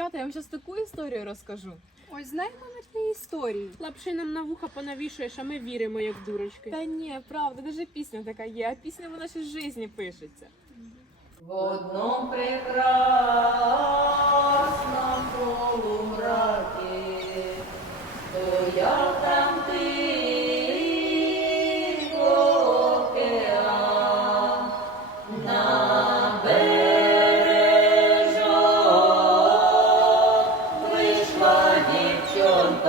Дівчата, я вам зараз таку історію розкажу. Ось знаєте мертві історії. Лапши нам на вуха понавішуєш, а ми віримо, як дурочки. Та ні, правда, даже пісня така є, а пісня вона ще з житті пишеться. В одному прекрасному অত্যন্ত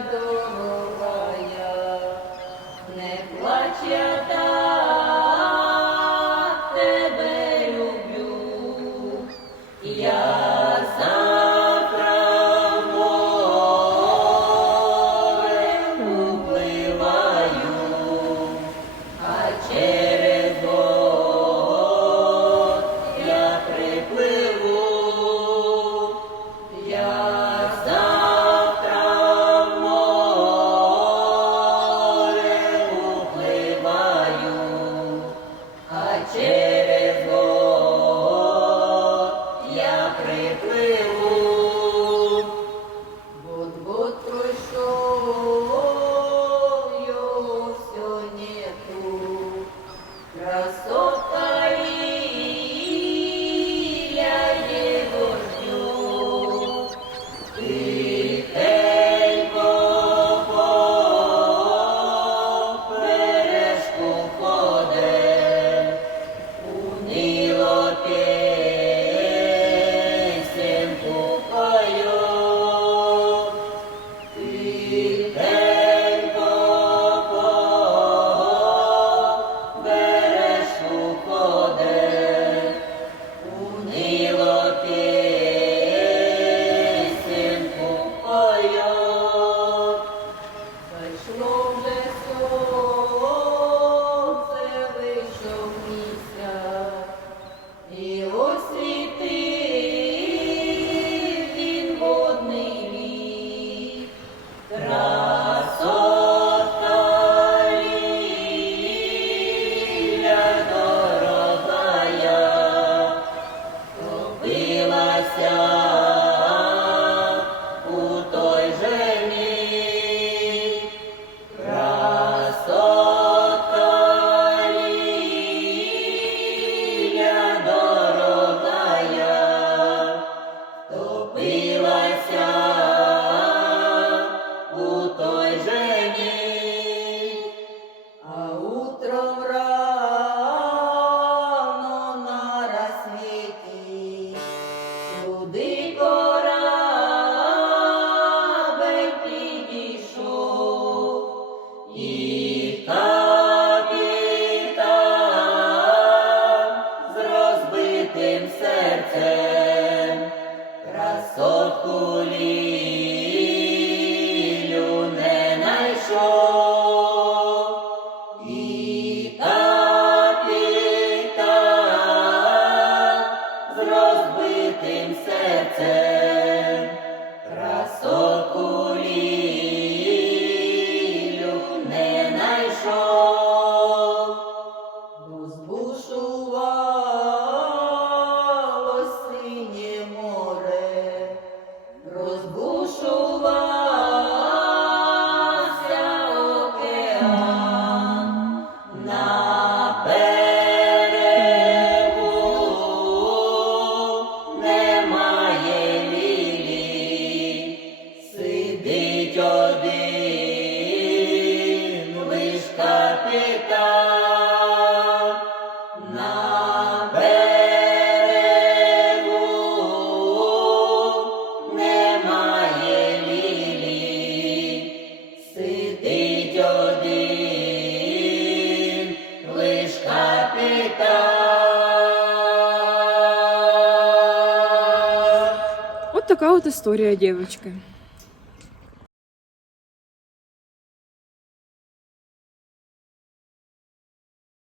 Salvador. розбитим серцем. Такая вот история дівчатки.